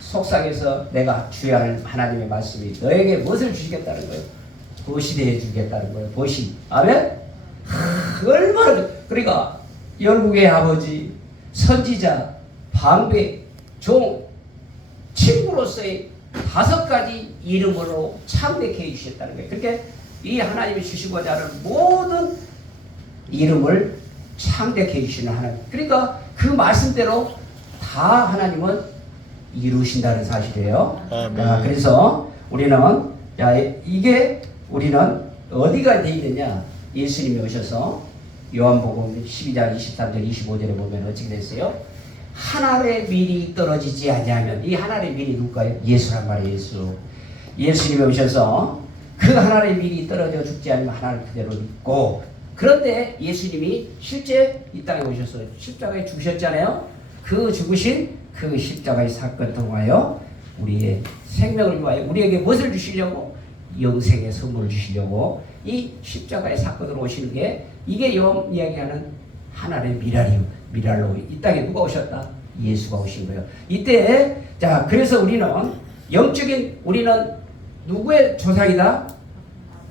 속삭여서 내가 주야 할 하나님의 말씀이 너에게 무엇을 주시겠다는 거예요? 보시대해 주겠다는 거예요. 보시. 아멘? 얼마나 그러니까 열국의 아버지, 선지자, 방백, 종, 친구로서의 5가지 이름으로 창대케 해주셨다는 거예요. 그렇게 이 하나님이 주시고자 하는 모든 이름을 창대케 해주시는 하나님. 그러니까 그 말씀대로 다 하나님은 이루신다는 사실이에요. 그래서 우리는 이게 우리는 어디가 돼 있느냐? 예수님이 오셔서 요한복음 12장 23절 25절에 보면 어떻게 됐어요? 하늘의 밀이 떨어지지 아니하면, 이 하늘의 밀이 누굴까요? 예수란 말이에요. 예수님이 오셔서 그 하늘의 밀이 떨어져 죽지 않으면 하나를 그대로 믿고, 그런데 예수님이 실제 이 땅에 오셔서 십자가에 죽으셨잖아요. 그 죽으신 그 십자가의 사건 통하여 우리의 생명을 위하여 우리에게 무엇을 주시려고? 영생의 선물을 주시려고 이 십자가의 사건으로 오시는 게, 이게 요한 이야기하는 하나의 미랄로 이 땅에 누가 오셨다? 예수가 오신 거예요. 이때 자, 그래서 우리는 영적인, 우리는 누구의 조상이다?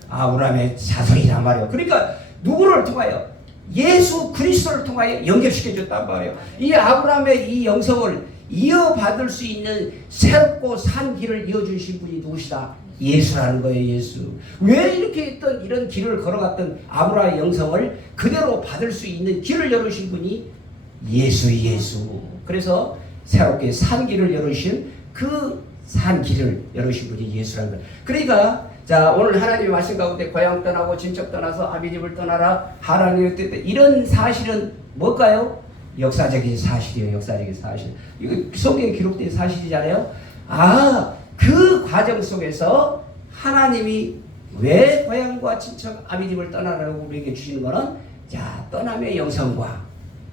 아브라함의 자손이란 말이에요. 그러니까 누구를 통하여? 예수 그리스도를 통하여 연결시켜줬단 말이에요. 이 아브라함의 이 영성을 이어받을 수 있는 새롭고 산 길을 이어주신 분이 누구시다? 예수라는 거예요. 예수. 왜 이렇게 했던 이런 길을 걸어갔던 아브라함의 영성을 그대로 받을 수 있는 길을 열으신 분이 예수. 그래서 새롭게 산 길을 열으신, 그 산 길을 열으신 분이 예수라는 거예요. 그러니까 자, 오늘 하나님의 말씀 가운데 고향 떠나고 친척 떠나서 아비집을 떠나라, 하나님의 뜻, 이런 사실은 뭘까요? 역사적인 사실이에요. 역사적인 사실. 이거 성경에 기록된 사실이잖아요. 그 과정 속에서 하나님이 왜 고향과 친척 아비집을 떠나라고 우리에게 주시는 거는, 자, 떠남의 영성과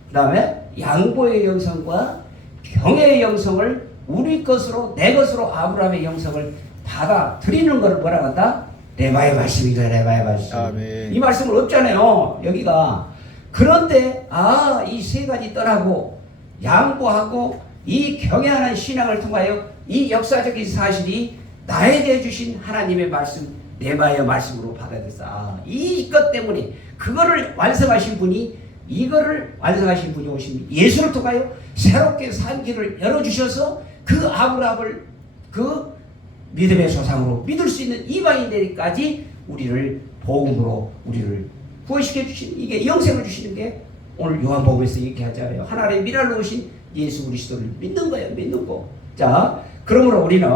그 다음에 양보의 영성과 경외의 영성을 우리 것으로, 내 것으로 아브라함의 영성을 받아들이는 것을 뭐라고 한다? 레바의 말씀이다. 레바의 말씀. 아멘. 이 말씀은 없잖아요. 여기가. 그런데 이 세 가지 떠나고 양보하고 이 경외하는 신앙을 통하여 이 역사적인 사실이 나에게 주신 하나님의 말씀, 레바의 말씀으로 받아들였어. 이것 때문에 그거를 완성하신 분이, 이거를 완성하신 분이 오신 예수를 통하여 새롭게 산 길을 열어주셔서 그 아브라함을 그 믿음의 조상으로 믿을 수 있는 이방인들까지 우리를 복음으로 우리를 구원시켜 주신, 이게 영생을 주시는 게 오늘 요한복음에서 얘기하잖아요. 하나님의 미랄로 오신 예수 그리스도를 믿는 거예요. 믿는 거. 자, 그러므로 우리는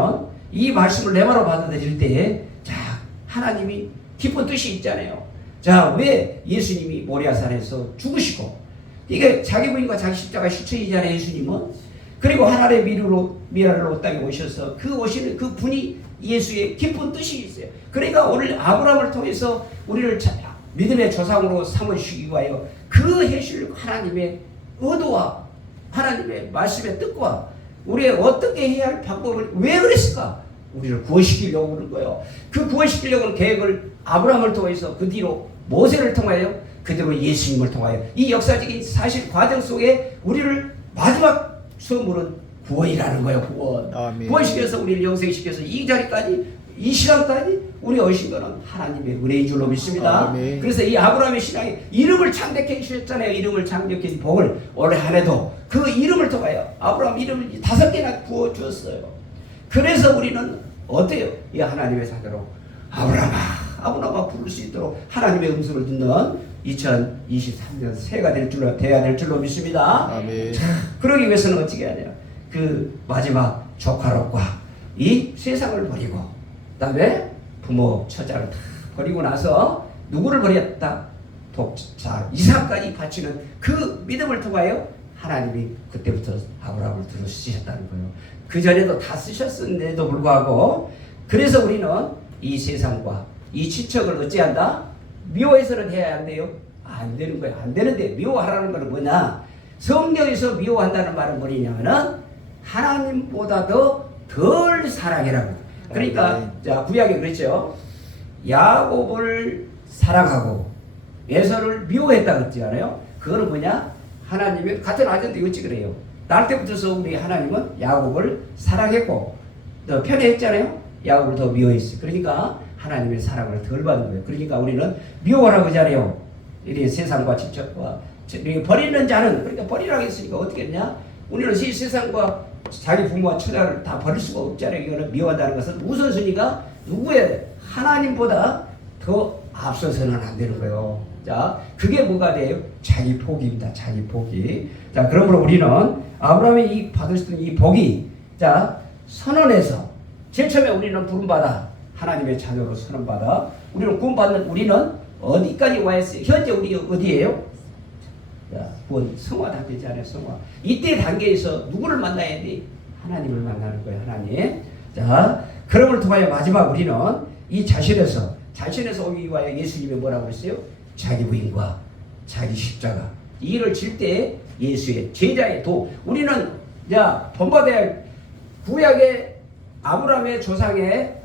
이 말씀을 레바로 받아들일 때, 자, 하나님이 깊은 뜻이 있잖아요. 자, 왜 예수님이 모리아산에서 죽으시고, 이게 자기 부인과 자기 십자가 실천이잖아요. 예수님은. 그리고 하나님의 미랄로 땅에 오셔서 그 오시는 그 분이 예수의 깊은 뜻이 있어요. 그러니까 오늘 아브라함을 통해서 우리를 믿음의 조상으로 삼으시기 위하여 그 해실 하나님의 의도와 하나님의 말씀의 뜻과 우리의 어떻게 해야 할 방법을 왜 그랬을까? 우리를 구원시키려고 그런 거예요. 그 구원시키려고 하는 계획을 아브라함을 통해서, 그 뒤로 모세를 통하여, 그대로 예수님을 통하여 이 역사적인 사실 과정 속에 우리를 마지막 선물은 구원이라는 거예요. 구원. 아멘. 구원시켜서 우리를 영생시켜서 이 자리까지, 이 시간까지 우리 오신 거는 하나님의 은혜인 줄로 믿습니다. 아멘. 그래서 이 아브라함의 신앙이 이름을 창대케 해주셨잖아요. 이름을 창대케 해준 복을 올해 한 해도 그 이름을 통하여 아브라함 이름을 5개나 부어주었어요. 그래서 우리는 어때요? 이 하나님의 사대로 아브라함아 부를 수 있도록 하나님의 음성을 듣는 2023년 새해가 돼야 될 줄로 믿습니다. 아멘. 자, 그러기 위해서는 어떻게 해야 돼요? 그 마지막 조카롯과 이 세상을 버리고, 그 다음에 부모 처자를 다 버리고 나서 누구를 버렸다? 독자 이삭까지 바치는 그 믿음을 통하여 하나님이 그때부터 아브라함을 들어주셨다는 거예요. 그 전에도 다 쓰셨는데도 불구하고, 그래서 우리는 이 세상과 이 친척을 어찌한다? 미워해서는 해야 안 돼요? 안 되는 거예요. 안 되는데, 미워하라는 거는 뭐냐? 성경에서 미워한다는 말은 뭐냐면은 하나님보다도 덜 사랑이라고. 그러니까 자, 구약에 그랬죠. 야곱을 사랑하고 에서를 미워했다 그랬지 않아요? 그거는 뭐냐? 하나님이 같은 아들도 어찌 그래요? 날 때부터서 우리 하나님은 야곱을 사랑했고 더 편애했잖아요. 야곱을 더 미워했어요. 그러니까 하나님의 사랑을 덜 받는 거예요. 그러니까 우리는 미워하라고 하잖아요. 이렇게 세상과 친척과 버리는 자는, 그러니까 버리라고 했으니까 어떻게 했냐? 우리는 이 세상과 자기 부모와 처자를 다 버릴 수가 없잖아요. 이거는 미워한다는 것은 우선순위가 누구의 하나님보다 더 앞서서는 안 되는 거예요. 자, 그게 뭐가 돼요? 자기 복입니다. 자기 복이. 자, 그러므로 우리는 아브라함이 받으셨던 이 복이, 자, 선언해서 제일 처음에 우리는 부름받아 하나님의 자녀로 선언받아 우리는 구원받는 우리는 어디까지 와 있어요? 현재 우리 어디예요? 자, 구원 성화 단계지 않아요? 성화. 이때 단계에서 누구를 만나야 돼? 하나님을 만나는 거예요. 하나님. 자, 그럼을 통하여 마지막 우리는 이 자신에서 오기 위하여 예수님이 뭐라고 그랬어요? 자기 부인과 자기 십자가 이 일을 질 때 예수의 제자의 도. 우리는 본받아야 할 구약의 아브라함의 조상의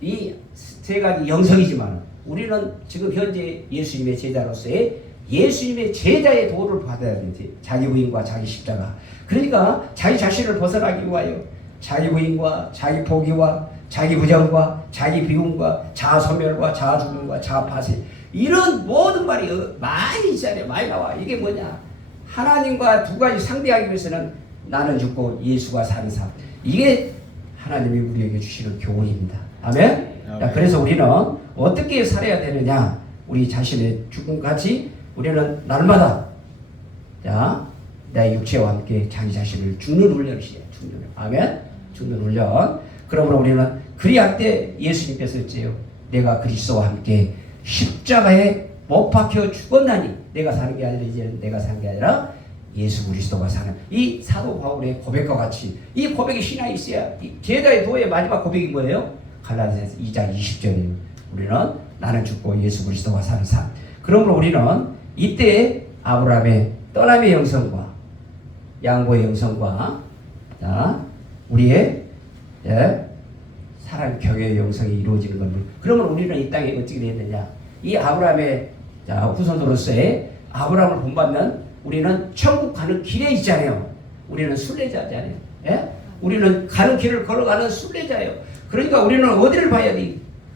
이 세 가지 영성이지만 우리는 지금 현재 예수님의 제자로서의 예수님의 제자의 도를 받아야 되지. 자기 부인과 자기 십자가. 그러니까 자기 자신을 벗어나기 위하여 자기 부인과 자기 포기와 자기 부정과 자기 비움과 자아 소멸과 자아 죽음과 자아 파쇄 이런 모든 말이 많이 있잖아요. 많이 나와. 이게 뭐냐? 하나님과 두 가지 상대하기 위해서는 나는 죽고 예수가 사는 삶. 이게 하나님이 우리에게 주시는 교훈입니다. 아멘? 자, 그래서 우리는 어떻게 살아야 되느냐? 우리 자신의 죽음같이 우리는 날마다 내 육체와 함께 자기 자신을 죽는 훈련을 시작해요. 죽는 훈련. 아멘? 죽는 훈련. 그러므로 우리는 그리할 때 예수님께서 했지요. 내가 그리스도와 함께 십자가에 못 박혀 죽었나니 내가 사는 게 아니라 이제는 내가 사는 게 아니라 예수 그리스도가 사는 이 사도 바울의 고백과 같이 이 고백이 신앙이 있어야 이 제자의 도의 마지막 고백이 뭐예요? 갈라디아서 2장 20절이에요. 우리는 나는 죽고 예수 그리스도가 사는 삶. 그러므로 우리는 이때 아브라함의 떠남의 영성과 양보의 영성과 우리의 사랑 교회의 영성이 이루어지는 겁니다. 그러면 우리는 이 땅에 어떻게 되느냐? 이 아브라함의 후손으로서의 아브라함을 본받는 우리는 천국 가는 길에 있잖아요. 우리는 순례자잖아요. 예? 우리는 가는 길을 걸어가는 순례자예요. 그러니까 우리는 어디를 봐야 돼?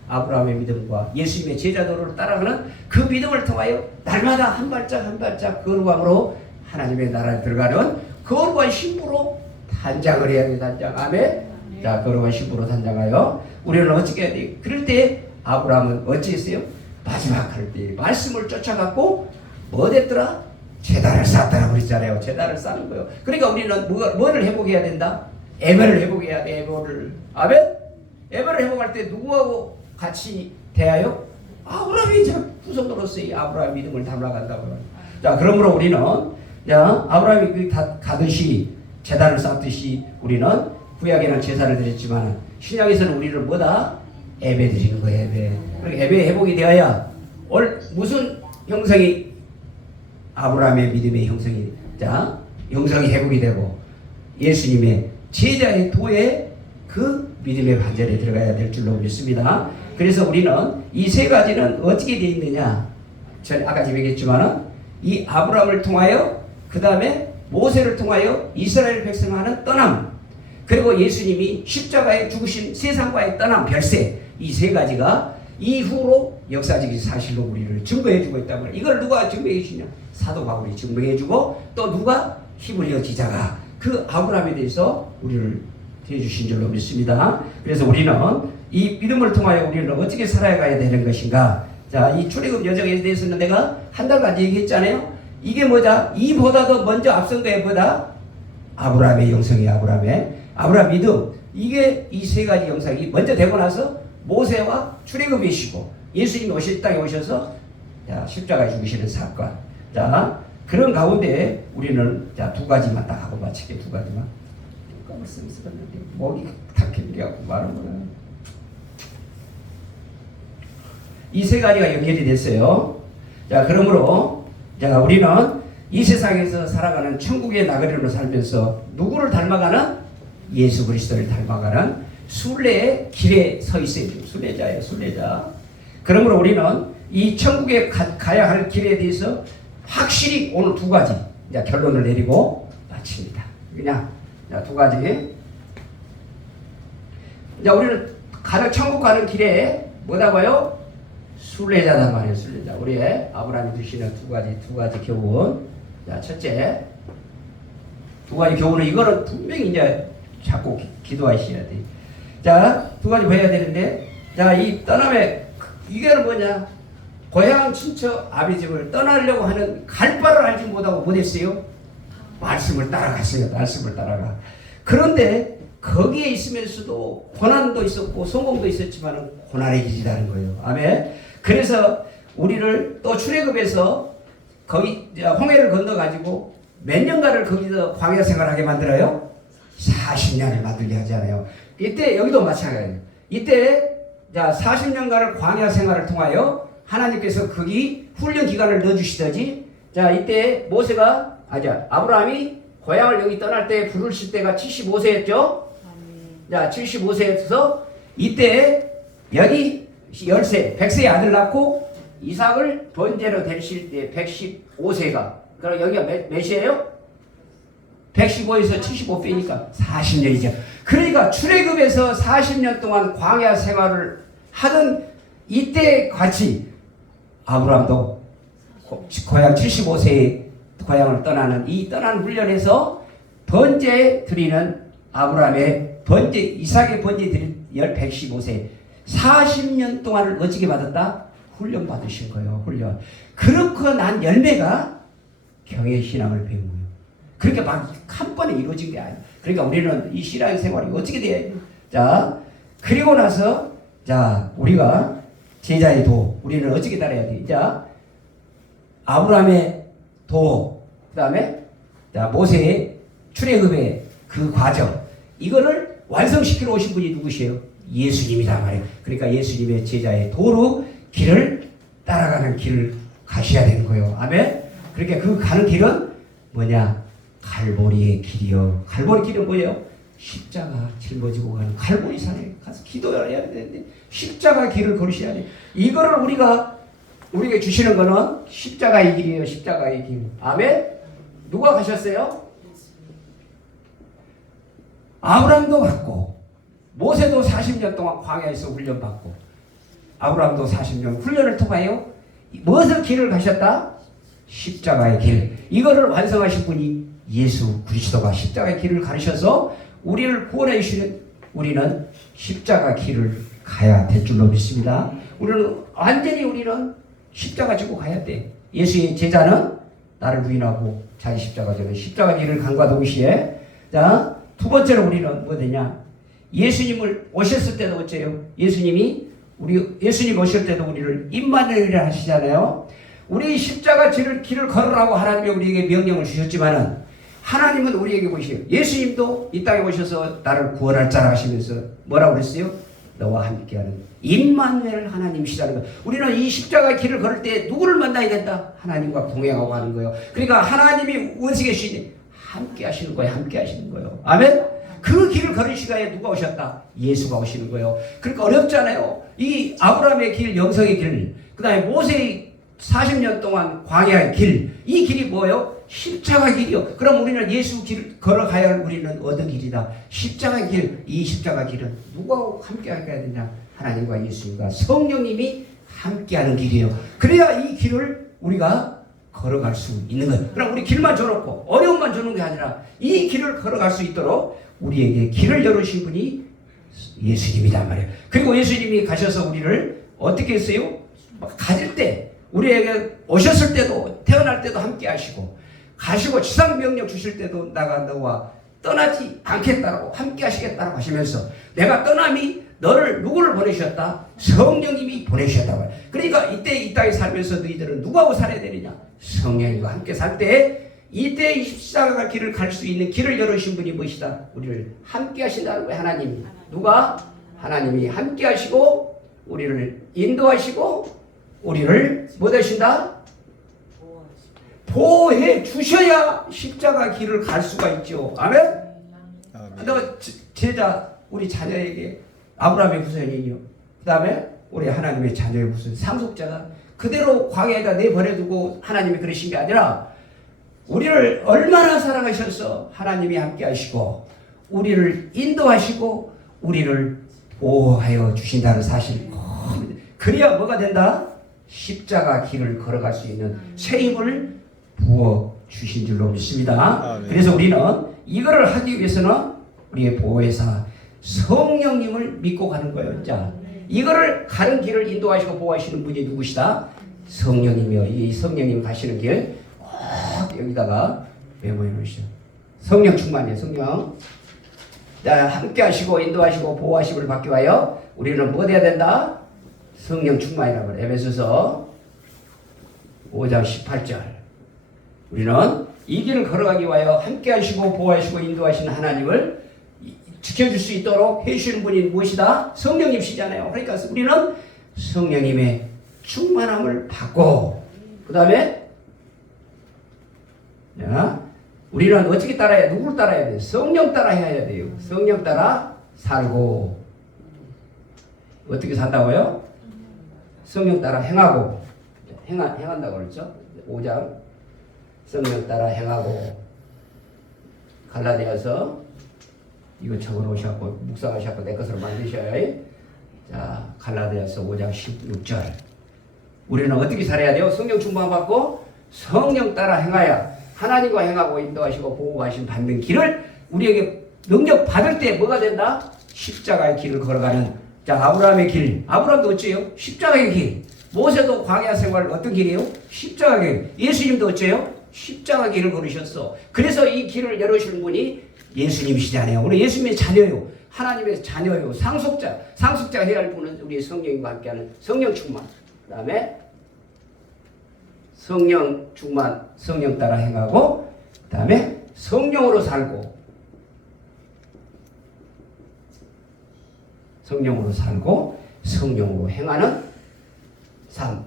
아브라함의 믿음과 예수님의 제자도를 따라가는 그 믿음을 통하여 날마다 한 발짝 한 발짝 거룩함으로 하나님의 나라에 들어가는 거룩한 신부로 단장을 해야 돼. 단장. 아멘. 자, 거룩한 신부로 단장하여 우리는 어떻게 해야 돼? 그럴 때 아브라함은 어찌했어요? 마지막 할 때 말씀을 쫓아갖고 뭐 됐더라? 제단을 쌓았다라고 그랬잖아요. 제단을 쌓는 거예요. 그러니까 우리는 뭐를 회복해야 된다? 예배를 회복해야 돼. 예배를. 아멘? 예배를 회복할 때 누구하고 같이 대하여? 아브라함이 후손으로서 이 아브라함 믿음을 담아간다고. 자, 그러므로 우리는 아브라함이 가듯이 제단을 쌓듯이 우리는 구약에는 제사를 드렸지만 신약에서는 우리를 뭐다? 예배 드리는 거예요. 예배. 그러니까 예배 회복이 되어야 무슨 형성이 아브라함의 믿음의 형성이 형성이 회복이 되고 예수님의 제자의 도에 그 믿음의 반절에 들어가야 될 줄로 믿습니다. 그래서 우리는 이 세 가지는 어떻게 되어 있느냐? 전 아까 얘기했지만은 이 아브라함을 통하여 그 다음에 모세를 통하여 이스라엘 백성하는 떠남 그리고 예수님이 십자가에 죽으신 세상과의 떠남 별세 이 세 가지가 이후로 역사적인 사실로 우리를 증거해주고 있단 말이에요. 이걸 누가 증거해주시냐? 사도 바울이 증거해주고 또 누가 히브리어 기자가 그 아브라함에 대해서 우리를 해주신 줄로 믿습니다. 그래서 우리는 이 믿음을 통하여 우리는 어떻게 살아가야 되는 것인가? 자, 이 출애굽 여정에 대해서는 내가 한 달간 얘기했잖아요. 이게 뭐다? 이보다도 먼저 앞선 거에 보다 아브라함의 영성이 아브라함 믿음. 이게 이 세 가지 영상이 먼저 되고 나서 모세와 출애굽이시고 예수님이 오실 땅에 오셔서 십자가에 죽으시는 사건. 자, 그런 가운데 우리는 두 가지만 딱 하고 마치게 두 가지만. 쓰는데 목이 탁해버려갖고 말은 거야. 이 세 가지가 연결이 됐어요. 자, 그러므로 우리는 이 세상에서 살아가는 천국의 나그네로 살면서 누구를 닮아가는? 예수 그리스도를 닮아가는 순례의 길에 서 있어요. 순례자예요. 순례자. 그러므로 우리는 이 천국에 가야 할 길에 대해서 확실히 오늘 두 가지 결론을 내리고 마칩니다. 그냥 두 가지. 우리는 천국 가는 길에 뭐다고요? 순례자단 말이에요. 순례자. 우리의 아브라함이 주시는 두 가지 교훈. 자, 첫째. 두 가지 교훈은 이거는 분명히 이제 자꾸 기도하셔야 돼. 자, 두 가지 봐야 되는데, 자, 이 떠남의 이게는 뭐냐? 고향 친척 아비 집을 떠나려고 하는 갈 바를 알지 못하고 못했어요. 말씀을 따라갔어요. 말씀을 따라가. 그런데 거기에 있으면서도 고난도 있었고 성공도 있었지만 고난의 길이라는 거예요. 아멘. 그래서 우리를 또 출애굽에서 거기 홍해를 건너가지고 몇 년간을 거기서 광야 생활하게 만들어요? 40년을 만들게 하잖아요. 이때 여기도 마찬가지예요. 이때 자 40년간을 광야 생활을 통하여 하나님께서 거기 훈련 기간을 넣어주시더지. 자 이때 모세가 아브라함이 고향을 여기 떠날 때 부르실 때가 75세였죠. 자 75세에서 이때 여기 100세의 아들 낳고 이삭을 번제로 드실 때 115세가 그럼 여기가 몇이에요? 115에서 75세니까 40년이죠. 그러니까 출애굽에서 40년 동안 광야 생활을 하던 이때 같이 아브라함도 고향 75세에 고향을 떠나는 이 떠나는 훈련에서 번제 드리는 아브라함의 번제 이삭의 번제 드린 115세 40년 동안을 어찌게 받았다? 훈련 받으신 거예요. 훈련. 그렇고 난 열매가 경외 신앙을 배운 거예요. 그렇게 막 한 번에 이루어진 게 아니에요. 그러니까 우리는 이 신앙 생활이 어떻게 돼야 돼요? 자, 그리고 나서 자 우리가 제자의 도 우리는 어떻게 따라야 돼? 자, 아브라함의 도, 그다음에 자 모세의 출애굽의 그 과정 이거를 완성시키러 오신 분이 누구시에요? 예수님이다 말이에요. 그러니까 예수님의 제자의 도로 길을 따라가는 길을 가셔야 되는 거예요. 아멘. 그러니까 그 가는 길은 뭐냐? 갈보리의 길이요. 갈보리 길은 뭐예요? 십자가 짊어지고 가는 갈보리 산에 가서 기도해야 되는데 십자가 길을 걸으셔야 돼. 이거를 우리에게 주시는 거는 십자가의 길이에요. 십자가의 길. 아멘. 누가 가셨어요? 아브라함도 갔고 모세도 40년 동안 광야에서 훈련받고 아브라함도 40년 훈련을 통하여 무엇을 길을 가셨다? 십자가의 길. 이거를 완성하신 분이 예수 그리스도가 십자가의 길을 가르셔서 우리를 구원해 주시는 우리는 십자가 길을 가야 될 줄로 믿습니다. 우리는 십자가 지고 가야 돼. 예수의 제자는 나를 부인하고 자기 십자가 지는 십자가 길을 간과 동시에 자, 두 번째로 우리는 뭐 되냐? 예수님을 오셨을 때도 어째요? 예수님 오실 때도 우리를 임마누엘이라 하시잖아요. 우리 십자가 길을 걸으라고 하나님이 우리에게 명령을 주셨지만은 하나님은 우리에게 보시요. 예수님도 이 땅에 오셔서 나를 구원할 자라 하시면서 뭐라고 그랬어요? 너와 함께하는 임마누엘 하나님이시라는 거예요. 우리는 이 십자가 길을 걸을 때 누구를 만나야 된다? 하나님과 동행하고 하는 거예요. 그러니까 하나님이 어디서 계시니? 함께 하시는 거예요. 함께 하시는 거예요. 아멘? 그 길을 걸은 시간에 누가 오셨다? 예수가 오시는 거예요. 그러니까 어렵잖아요. 이 아브라함의 길, 영성의 길, 그 다음에 모세의 40년 동안 광야의 길, 이 길이 뭐예요? 십자가 길이요. 그럼 우리는 예수 길 걸어가야 할 우리는 어느 길이다? 십자가 길. 이 십자가 길은 누구하고 함께 하게 되냐? 하나님과 예수님과 성령님이 함께하는 길이에요. 그래야 이 길을 우리가 걸어갈 수 있는 거예요. 그럼 우리 길만 줘놓고 어려움만 주는 게 아니라 이 길을 걸어갈 수 있도록 우리에게 길을 열어주신 분이 예수님이란 말이에요. 그리고 예수님이 가셔서 우리를 어떻게 했어요? 가질 때 우리에게 오셨을 때도 태어날 때도 함께 하시고 가시고 지상명령 주실 때도 나가 너와 떠나지 않겠다라고 함께 하시겠다라고 하시면서 내가 떠남이 너를 누구를 보내주셨다? 성령님이 보내주셨다고. 그러니까 이때 이 땅에 살면서 너희들은 누구하고 살아야 되느냐? 성령님과 함께 살 때 이때 이 십자가 길을 갈 수 있는 길을 열어주신 분이 무엇이다? 우리를 함께 하신다는 거예요. 하나님이. 누가? 하나님이 함께 하시고 우리를 인도하시고 우리를 뭐 되신다? 보호해 주셔야 십자가 길을 갈 수가 있죠. 아멘? 너 제자 우리 자녀에게 아브라함의 후손이요. 그 다음에 우리 하나님의 자녀의 후손 상속자가 그대로 광야에다 내버려두고 하나님이 그러신 게 아니라 우리를 얼마나 사랑하셔서 하나님이 함께 하시고 우리를 인도하시고 우리를 보호하여 주신다는 사실. 그래야 뭐가 된다? 십자가 길을 걸어갈 수 있는 새 힘을 부어 주신 줄로 믿습니다. 아멘. 그래서 우리는 이거를 하기 위해서는 우리의 보혜사 성령님을 믿고 가는 거예요. 자, 이거를 가는 길을 인도하시고 보호하시는 분이 누구시다? 성령님이요. 이 성령님 가시는 길 꼭 여기다가 메모해 놓으시죠. 성령 충만이에요. 성령. 자, 함께 하시고 인도하시고 보호하심을 받기 위하여 우리는 뭐 돼야 된다? 성령 충만이라고 그래요. 에베소서 5장 18절. 우리는 이 길을 걸어가기 위하여 함께 하시고 보호하시고 인도하시는 하나님을 지켜줄 수 있도록 해주시는 분이 무엇이다? 성령님이시잖아요. 그러니까 우리는 성령님의 충만함을 받고 그 다음에 우리는 어떻게 따라야 누구를 따라야 돼요? 성령 따라 해야 돼요. 성령 따라 살고 어떻게 산다고요? 성령 따라 행하고 행한다고 그랬죠? 5장 성령 따라 행하고 갈라디아서 이거 적어놓으셨고 묵상하셨고 내 것으로 만드셔야. 자, 갈라디아서 5장 16절. 우리는 어떻게 살아야 돼요? 성령 충만 받고 성령 따라 행하여 하나님과 행하고 인도하시고 보호하심 받는 길을 우리에게 능력 받을 때 뭐가 된다? 십자가의 길을 걸어가는. 자, 아브라함의 길. 아브라함도 어째요? 십자가의 길. 모세도 광야 생활 어떤 길이에요? 십자가의 길. 예수님도 어째요? 십자가 길을 걸으셨어. 그래서 이 길을 열어주는 분이 예수님이시잖아요. 우리 예수님의 자녀요. 하나님의 자녀요. 상속자가 해야 할 분은 우리의 성령님과 함께하는 성령 충만. 그 다음에 성령 충만, 성령 따라 행하고 그 다음에 성령으로 살고 성령으로 행하는 삶.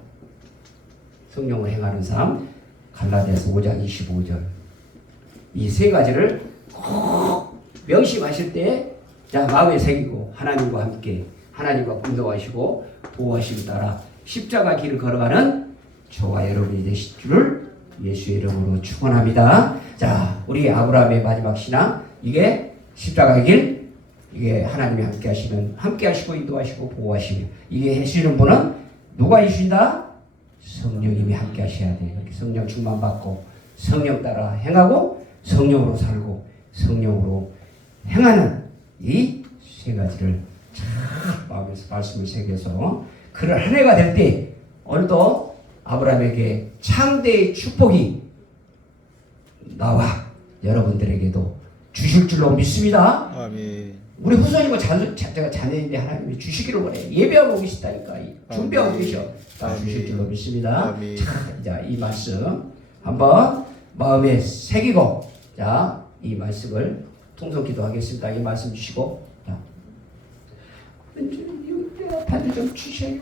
성령으로 행하는 삶. 갈라디아서 5장 25절. 이 세 가지를 꼭 명심하실 때 자, 마음에 새기고 하나님과 함께 하나님과 공동하시고 보호하심 따라 십자가 길을 걸어가는 저와 여러분이 되실 줄을 예수의 이름으로 축원합니다. 자, 우리 아브라함의 마지막 신앙 이게 십자가의 길, 이게 하나님이 함께 하시고 인도하시고 보호하시며 이게 해주시는 분은 누가 해주신다? 성령님이 함께 하셔야 돼요. 이렇게 성령 충만 받고 성령 따라 행하고 성령으로 살고 성령으로 행하는 이 세 가지를 잘 마음에서 말씀을 새겨서 그를 한 해가 될 때 오늘도 아브라함에게 창대의 축복이 나와 여러분들에게도 주실 줄로 믿습니다. 아멘. 우리 후손이고 제가 자녀인데 하나님이 주시기를 원해요. 예배하고 계시다니까. 준비하고 계셔. 다 주실 줄로 믿습니다. 아멘. 자, 이 말씀 한번 마음에 새기고 자, 이 말씀을 통성 기도하겠습니다. 이 말씀 주시고 자, 반주 좀 주셔요.